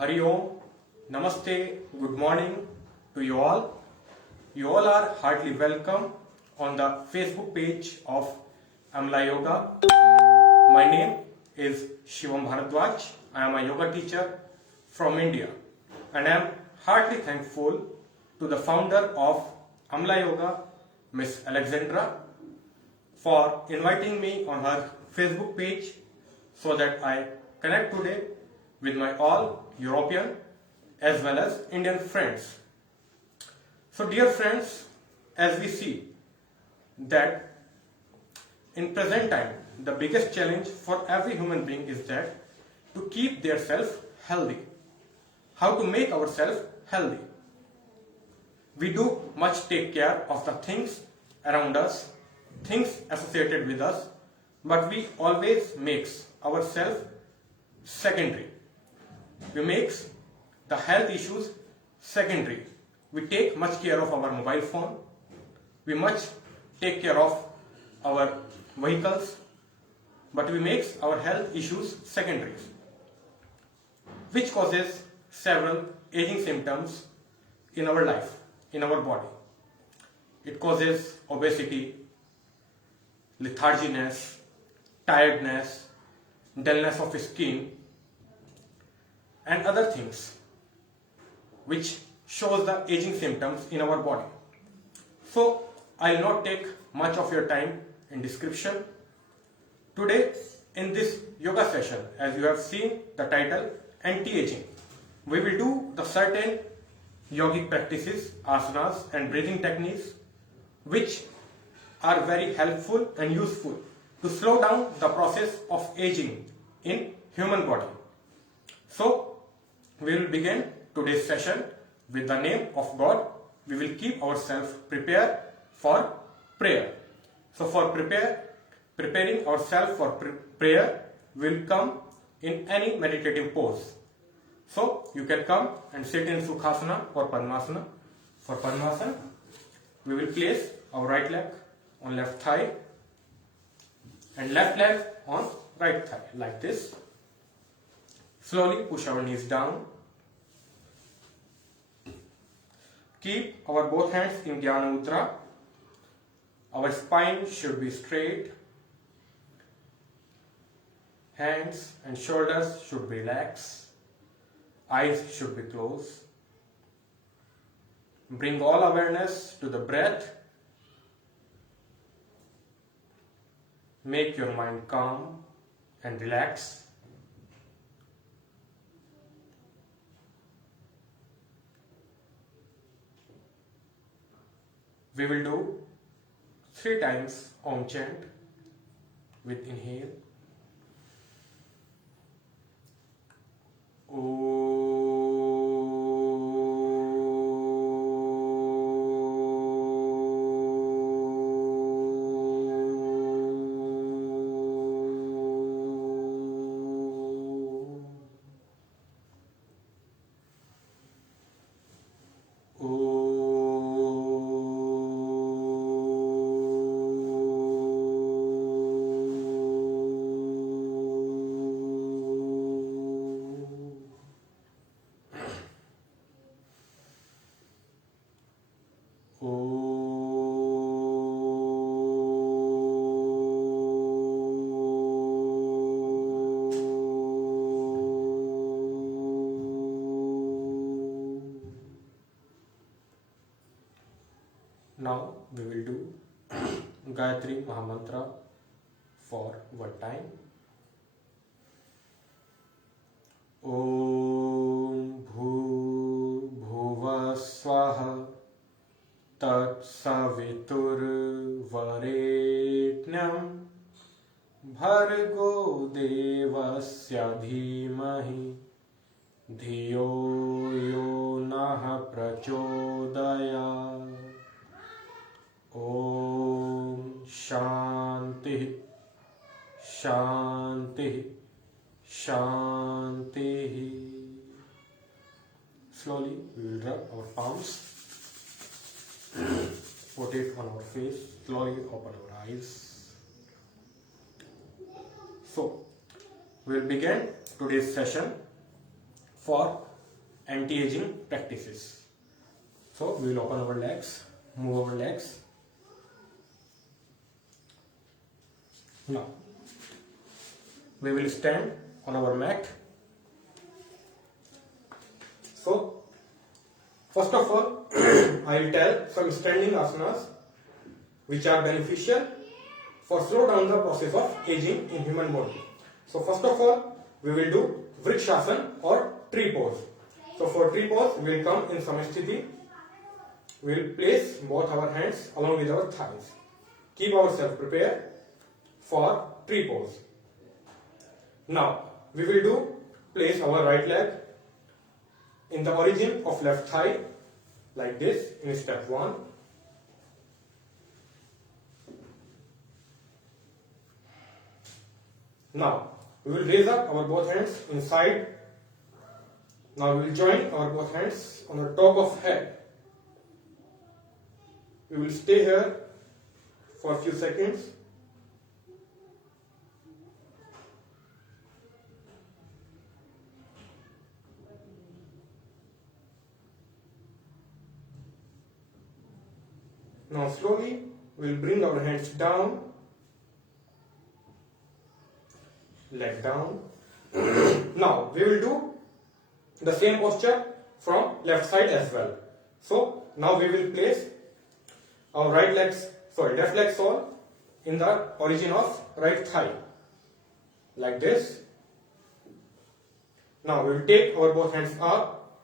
Hari Om, Namaste, good morning to you all. You all are heartily welcome on the Facebook page of Amla Yoga. My name is Shivam Bharadwaj. I am a yoga teacher from India and I am heartily thankful to the founder of Amla Yoga, Miss Alexandra, for inviting me on her Facebook page so that I connect today with my all European as well as Indian friends. So dear friends, as we see that in present time the biggest challenge for every human being is that to keep their self healthy. How to make ourselves healthy. We do much take care of the things around us, things associated with us, but we always makes ourselves secondary. We makes the health issues secondary. We take much care of our mobile phone. We much take care of our vehicles, but we makes our health issues secondary, which causes several aging symptoms in our life, in our body. It causes obesity, letharginess, tiredness, dullness of skin, and other things which shows the aging symptoms in our body. So I'll not take much of your time in description. Today in this yoga session, as you have seen the title, anti-aging, we will do the certain yogic practices, asanas and breathing techniques which are very helpful and useful to slow down the process of aging in human body. So we will begin today's session with the name of God. We will keep ourselves prepared for prayer. So for preparing ourselves for prayer, we will come in any meditative pose. So you can come and sit in Sukhasana or Padmasana. For Padmasana, we will place our right leg on left thigh and left leg on right thigh, like this. Slowly push our knees down. Keep our both hands in Dhyana Mudra. Our spine should be straight. Hands and shoulders should be relaxed. Eyes should be closed. Bring all awareness to the breath. Make your mind calm and relaxed. We will do 3 times Om chant with inhale. Now we will do Gayatri Mahamantra for one time. Om Bhu Bhuva Swaha Tat Savitur Varetnyam Bhargo Devasya Dhimahi Dhiyo Yo Nah Prachodayat. Om Shanti Shanti Shanti. Slowly we will rub our palms, put it on our face, slowly open our eyes. So we will begin today's session. For anti-aging practices. So we will open our legs, move our legs. Now we will stand on our mat. So first of all, I will tell some standing asanas which are beneficial for slow down the process of aging in human body. So first of all, we will do Vrikshasana or tree pose. So for tree pose, we will come in Samasthiti. We will place both our hands along with our thighs. Keep ourselves prepared for tree pose. Now we will place our right leg in the origin of left thigh like this in step 1. Now we will raise up our both hands inside. Now we will join our both hands on the top of head. We will stay here for a few seconds. Now slowly we will bring our hands down, leg down. Now we will do the same posture from left side as well. So now we will place our left leg sole in the origin of right thigh like this. Now we will take our both hands up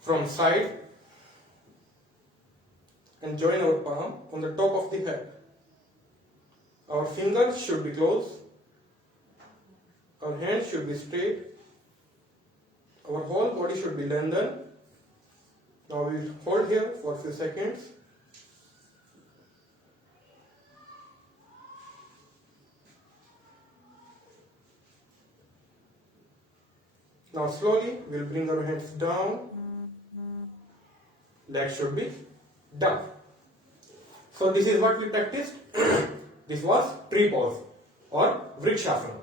from side and join our palm on the top of the head. Our fingers should be closed. Our hands should be straight. Our whole body should be lengthened. Now we will hold here for a few seconds. Now slowly we will bring our hands down. Legs should be down. So this is what we practiced. This was tree pose or Vrikshasana.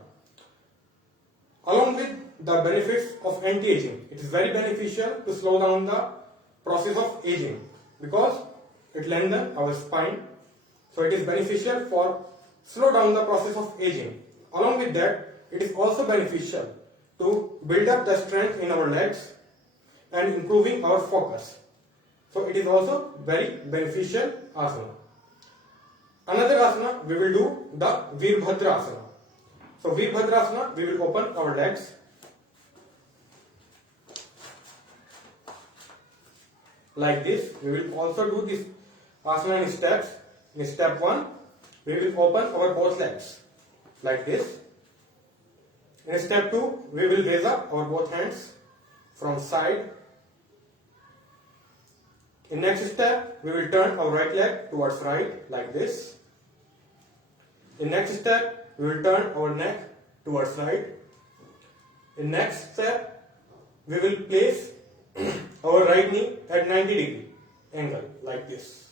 Along with the benefits of anti-aging, it is very beneficial to slow down the process of aging because it lengthens our spine. So it is beneficial for slow down the process of aging. Along with that, it is also beneficial to build up the strength in our legs and improving our focus. So it is also very beneficial asana. Another asana we will do the Virbhadra asana. So Virbhadra asana, we will open our legs like this. We will also do this asana in steps. In step 1, we will open our both legs like this. In step 2, we will raise up our both hands from side. In next step, we will turn our right leg towards right like this. In next step, we will turn our neck towards right. In next step, we will place our right knee at 90-degree angle like this.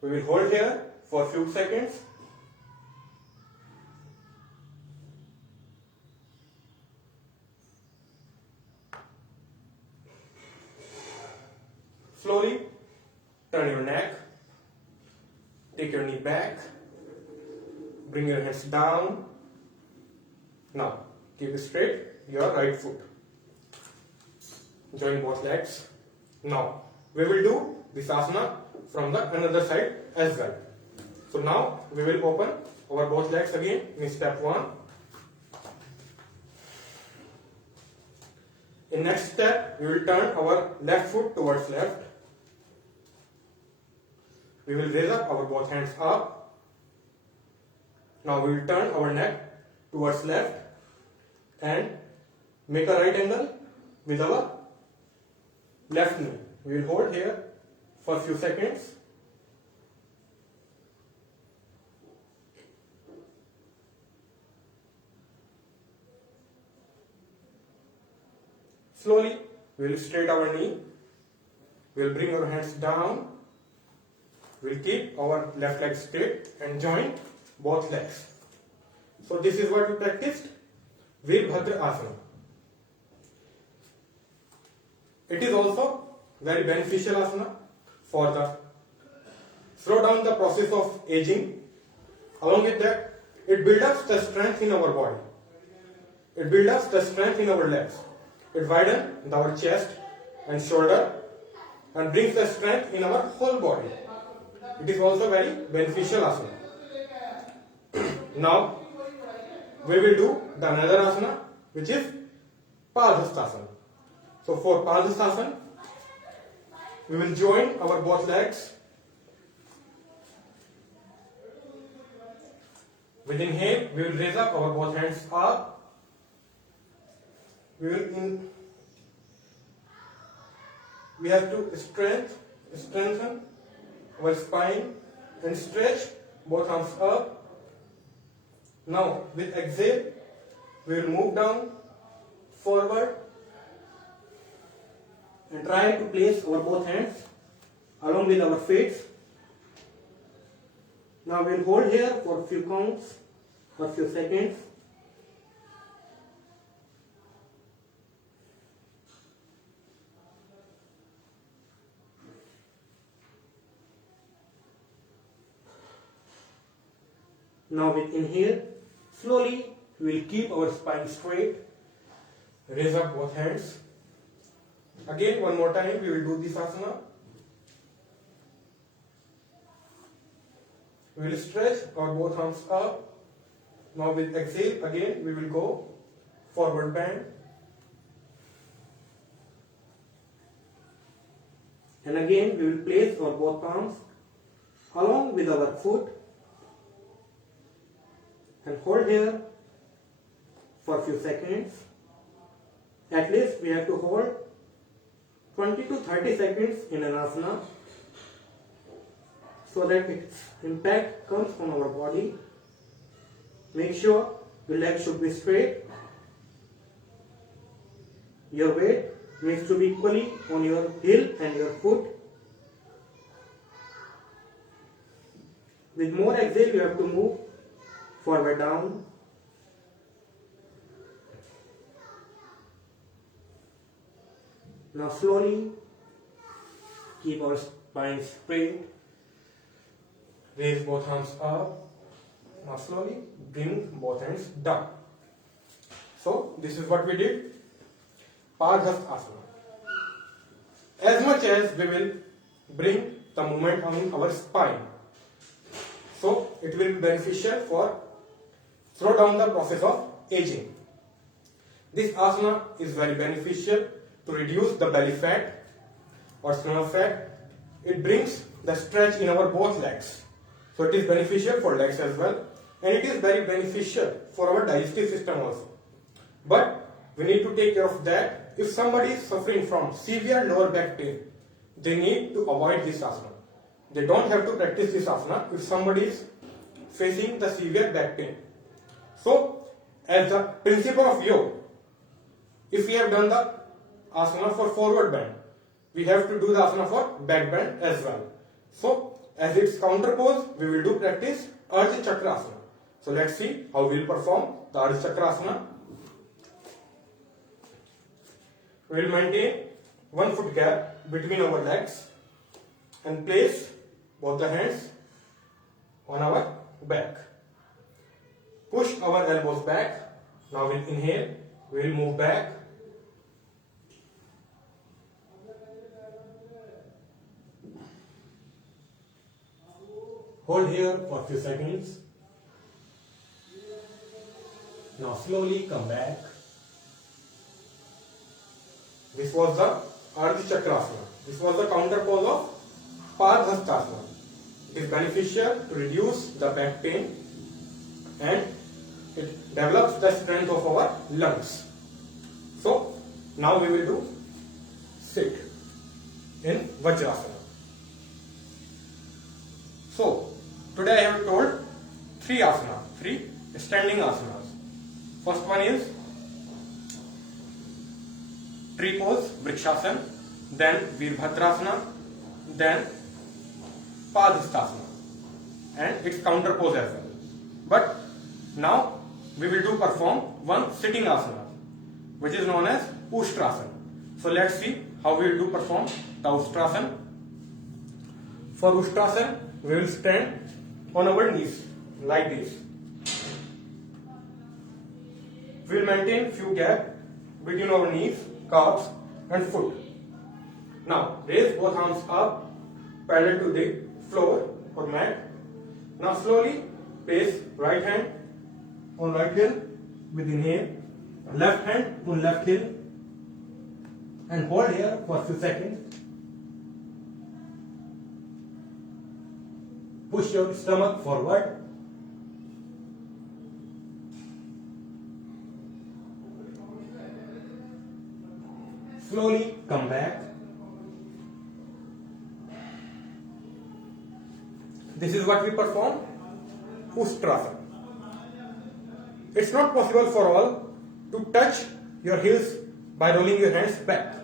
We will hold here for a few seconds. Slowly turn your neck, take your knee back, bring your hands down. Now keep straight your right foot. Join both legs. Now we will do this asana from the another side as well. So now we will open our both legs again in step 1. In next step, we will turn our left foot towards left. We will raise up our both hands up. Now we will turn our neck towards left and make a right angle with our left knee. We will hold here for a few seconds. Slowly, we will straighten our knee. We will bring our hands down. We will keep our left leg straight and join both legs. So this is what we practiced, Virbhadra asana. It is also very beneficial asana for the slow down the process of aging. Along with that, it builds up the strength in our body. It builds up the strength in our legs. It widens our chest and shoulder and brings the strength in our whole body. It is also very beneficial asana. Now we will do the another asana, which is Padhastasana. So for Padhastasana, we will join our both legs. With inhale, we will raise up our both hands up. We have to strengthen our spine and stretch both arms up. Now with exhale, we will move down, forward, and try to place our both hands along with our feet. Now we will hold here for a few counts or few seconds. Now with inhale, slowly we will keep our spine straight. Raise up both hands. Again, one more time, we will do this asana. We will stretch our both arms up. Now with exhale, again we will go forward bend. And again we will place our both arms along with our foot and hold here for a few seconds. At least we have to hold 20 to 30 seconds in an asana so that its impact comes on our body. Make sure your legs should be straight. Your weight needs to be equally on your heel and your foot. With more exhale, you have to move forward down. Now slowly keep our spine straight. Raise both arms up. Now slowly bring both hands down. So this is what we did. Padhastasana. As much as we will bring the movement on our spine, so it will be beneficial for slow down the process of aging. This asana is very beneficial to reduce the belly fat or stomach fat. It brings the stretch in our both legs. So it is beneficial for legs as well, and it is very beneficial for our digestive system also. But we need to take care of that. If somebody is suffering from severe lower back pain, they need to avoid this asana. They don't have to practice this asana if somebody is facing the severe back pain. So, as the principle of yoga, if we have done the asana for forward bend, we have to do the asana for back bend as well. So, as its counter pose, we will practice Ardha Chakra asana. So, let's see how we will perform the Ardha Chakra asana. We will maintain 1 foot gap between our legs and place both the hands on our back. Push our elbows back. Now we'll inhale, we will move back. Hold here for a few seconds. Now slowly come back. This was the Ardha Chakrasana. This was the counter pose of Padhastasana. It is beneficial to reduce the back pain and it develops the strength of our lungs. So now we will do sit in Vajrasana. So today I have told 3 asanas, 3 standing asanas. First one is tree pose, Vrikshasana, then Virbhadrasana, then Padhastasana, and its counter pose as well. But now we will perform one sitting asana, which is known as Ushtrasana. So let's see how we will do perform the Ustrasan. For Ustrasan, we will stand on our knees like this. We will maintain few gap between our knees, calves and foot. Now raise both arms up, parallel to the floor or mat. Now slowly place right hand on right heel with inhale, left hand on left heel, and hold here for a few seconds. Push your stomach forward. Slowly come back. This is what we perform Ustrasana. It's not possible for all to touch your heels by rolling your hands back.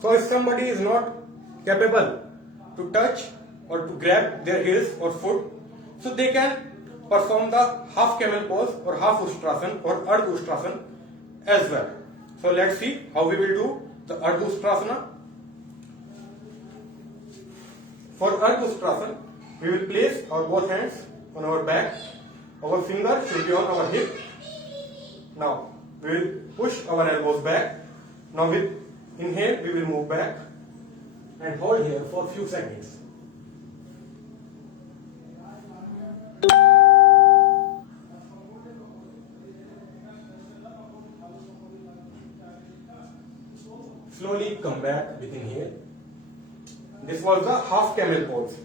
So if somebody is not capable to touch or to grab their heels or foot, so they can perform the half camel pose or half Ustrasana or Ardha Ustrasana as well. So let's see how we will do the Ardha Ustrasana. For Ardha Ustrasana, we will place our both hands on our back. Our finger should be on our hip. Now we will push our elbows back. Now with inhale, we will move back and hold here for a few seconds. Slowly come back with inhale. This was the half camel pose.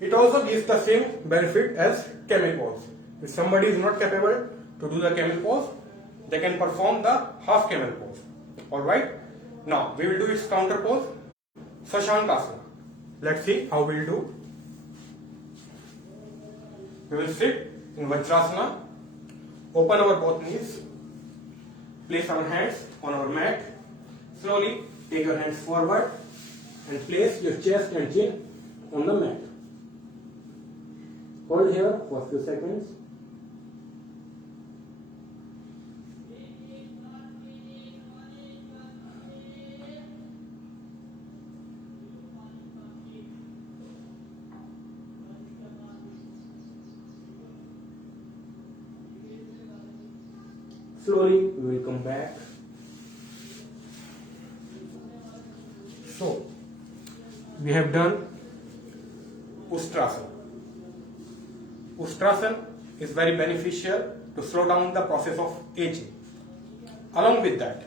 It also gives the same benefit as camel pose. If somebody is not capable to do the camel pose, they can perform the half camel pose. Alright? Now we will do its counter pose, Shashankasana. Let's see how we will do. We will sit in Vajrasana, open our both knees, place our hands on our mat, slowly take your hands forward and place your chest and chin on the mat. Hold here for a few seconds. Slowly we will come back. So we have done Ustrasana. Ustrasana is very beneficial to slow down the process of aging. Along with that,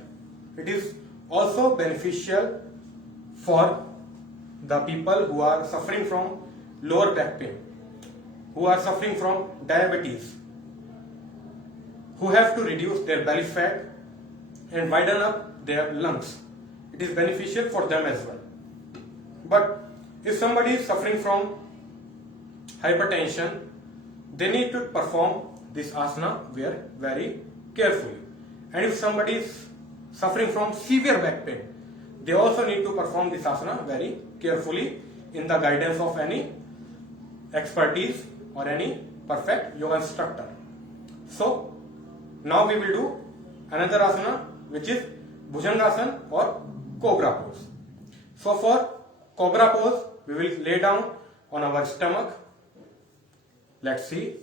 it is also beneficial for the people who are suffering from lower back pain, who are suffering from diabetes, who have to reduce their belly fat and widen up their lungs. It is beneficial for them as well. But if somebody is suffering from hypertension, they need to perform this asana very carefully. And if somebody is suffering from severe back pain, they also need to perform this asana very carefully in the guidance of any expertise or any perfect yoga instructor. So now we will do another asana, which is Bhujangasana or Cobra pose. So for Cobra pose, we will lay down on our stomach. Let's see.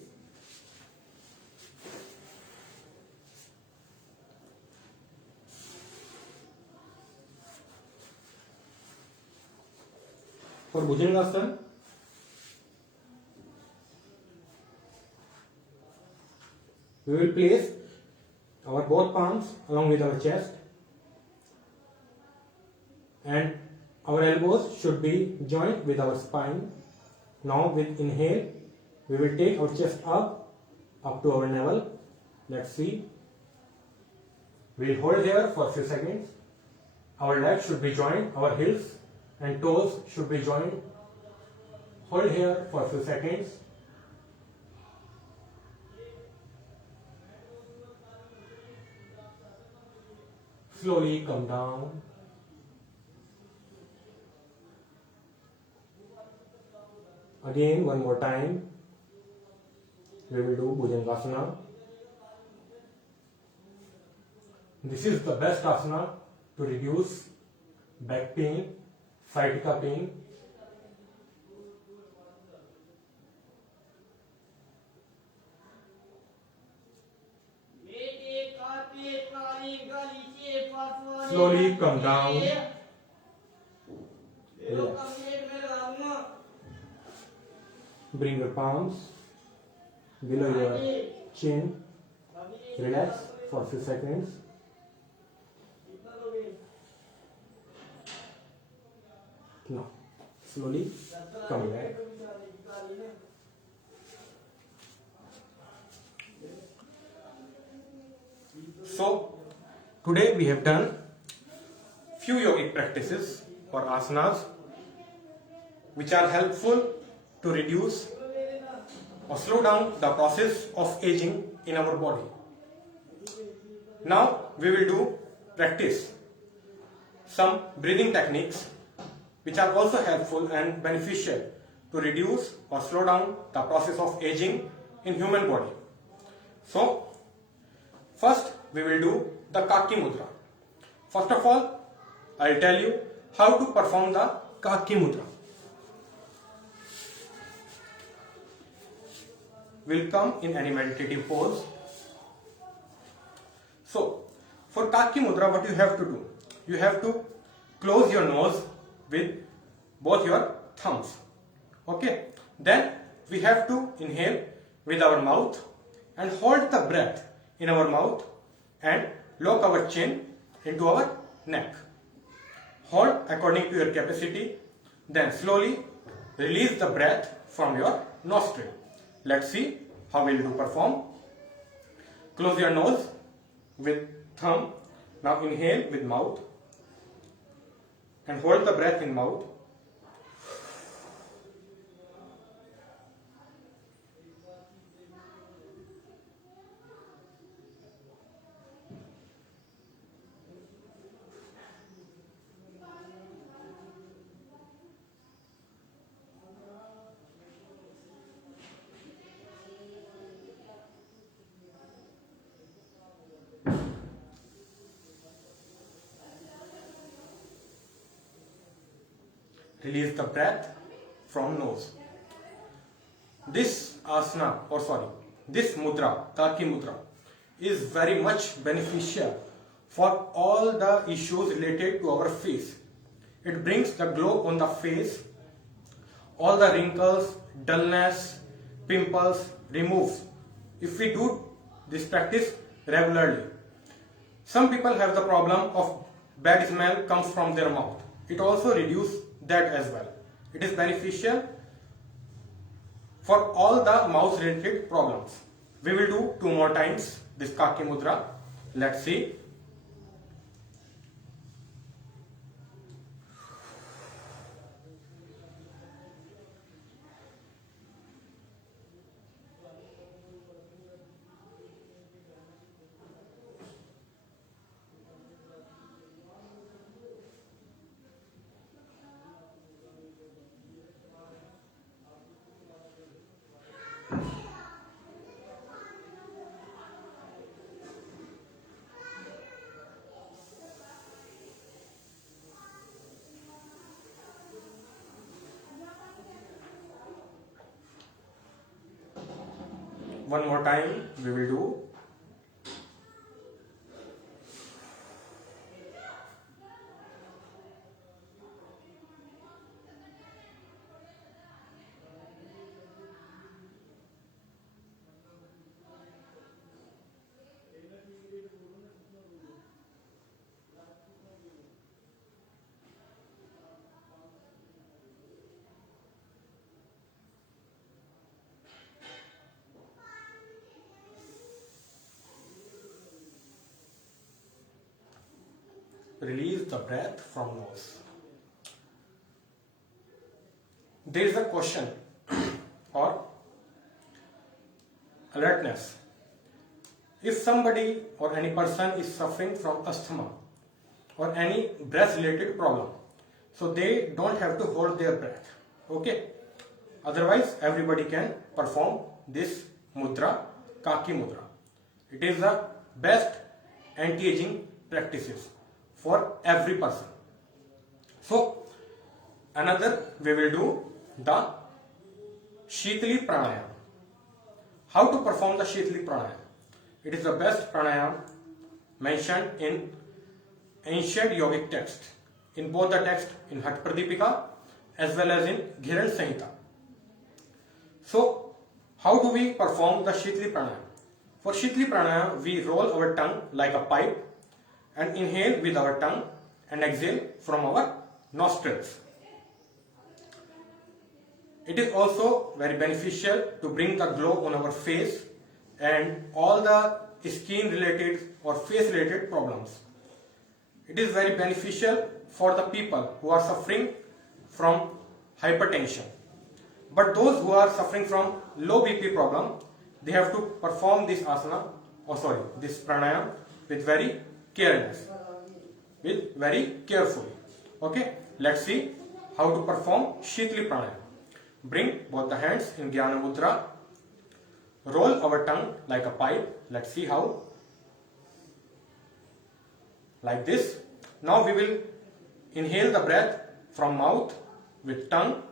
For Bhujangasana, we will place our both palms along with our chest, and our elbows should be joined with our spine. Now with inhale, we will take our chest up to our navel. Let's see. We will hold here for a few seconds. Our legs should be joined, our heels and toes should be joined. Hold here for a few seconds. Slowly come down. Again, one more time. We will do Bhujangasana. This is the best asana to reduce back pain, sciatica pain, slowly come down. Relax. Bring your palms below your chin. Relax for a few seconds. Now, slowly come back. So, today we have done few yogic practices or asanas which are helpful to reduce or slow down the process of aging in our body. Now we will practice some breathing techniques which are also helpful and beneficial to reduce or slow down the process of aging in human body. So first we will do the Kaki Mudra. First of all, I will tell you how to perform the Kaki Mudra. We'll come in any meditative pose. So, for Kaki Mudra, what you have to do? You have to close your nose with both your thumbs. Okay? Then we have to inhale with our mouth and hold the breath in our mouth and lock our chin into our neck. Hold according to your capacity. Then slowly release the breath from your nostril. Let's see how we will perform. Close your nose with thumb. Now inhale with mouth and hold the breath in mouth. Release the breath from nose. This asana, this mudra, Kaki Mudra, is very much beneficial for all the issues related to our face. It brings the glow on the face. All the wrinkles, dullness, pimples removes if we do this practice regularly. Some people have the problem of bad smell comes from their mouth. It also reduces that as well. It is beneficial for all the mouth related problems. We will do 2 more times this Kaki Mudra. Let's see. One more time we will do. Release the breath from nose. There is a question or alertness. If somebody or any person is suffering from asthma or any breath related problem, so they don't have to hold their breath. Okay? Otherwise, everybody can perform this mudra, Kaki Mudra. It is the best anti-aging practices for every person. So another we will do the Shitali Pranayam. How to perform the Shitali Pranayam? It is the best pranayam mentioned in ancient yogic text, in both the text in Hat Pradipika as well as in Ghiran Samhita. So how do we perform the Shitali Pranayam? For Shitali Pranayam, we roll our tongue like a pipe and inhale with our tongue and exhale from our nostrils. It is also very beneficial to bring the glow on our face and all the skin related or face related problems. It is very beneficial for the people who are suffering from hypertension. But those who are suffering from low BP problem, they have to perform this this pranayam with very carefully. Okay, let's see how to perform Shitali Pranayam. Bring both the hands in Jnana Mudra. Roll our tongue like a pipe. Let's see how. Like this. Now we will inhale the breath from mouth with tongue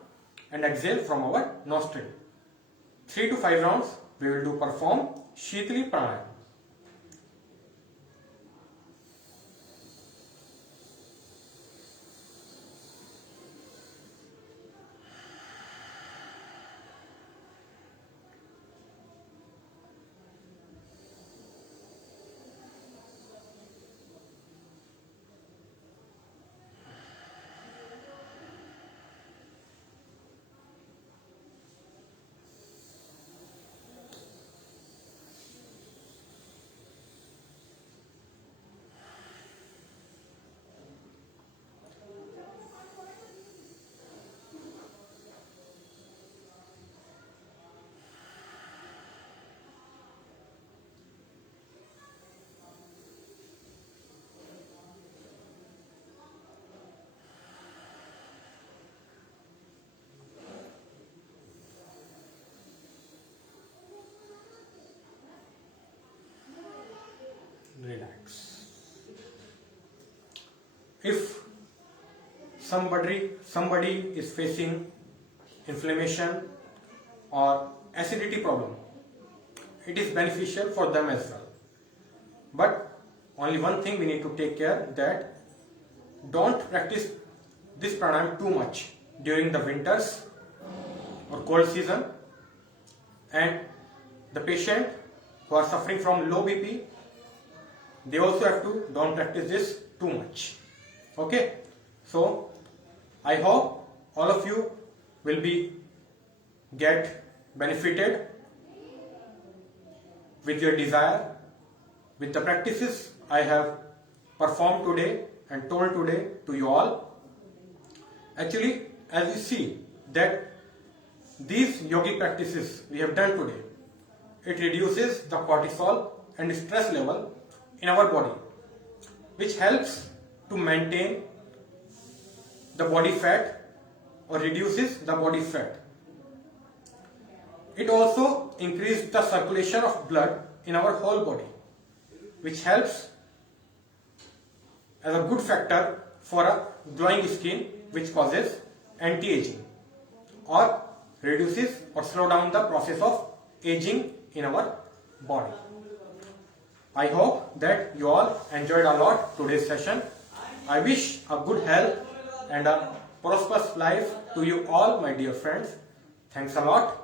and exhale from our nostril. 3 to 5 rounds we will do perform Shitali Pranayam. Relax. If somebody is facing inflammation or acidity problem, it is beneficial for them as well. But only one thing we need to take care, that don't practice this pranayam too much during the winters or cold season, and the patient who are suffering from low BP, they also have to don't practice this too much. Okay, so I hope all of you will be get benefited with your desire, with the practices I have performed today and told today to you all. Actually, as you see that these yogic practices we have done today, it reduces the cortisol and stress level in our body, which helps to maintain the body fat or reduces the body fat. It also increases the circulation of blood in our whole body, which helps as a good factor for a glowing skin, which causes anti-aging or reduces or slow down the process of aging in our body. I hope that you all enjoyed a lot today's session. I wish a good health and a prosperous life to you all, my dear friends. Thanks a lot.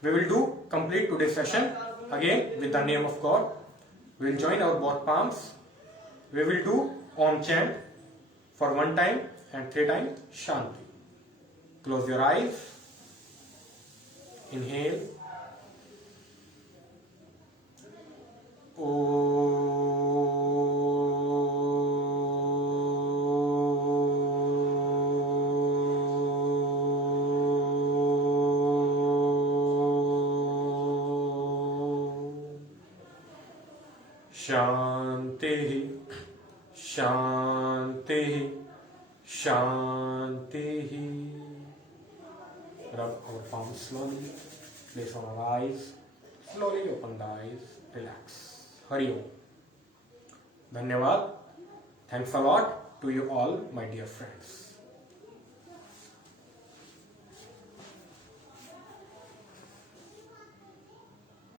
We will complete today's session again with the name of God. We will join our both palms. We will do Om chant for 1 time and 3 times Shanti. Close your eyes. Inhale. Shanti, Shanti, Shanti. Rub our palms slowly. Place on our eyes. Slowly open the eyes. Relax. Hari Om. Dhanyavad. Thanks a lot to you all, my dear friends.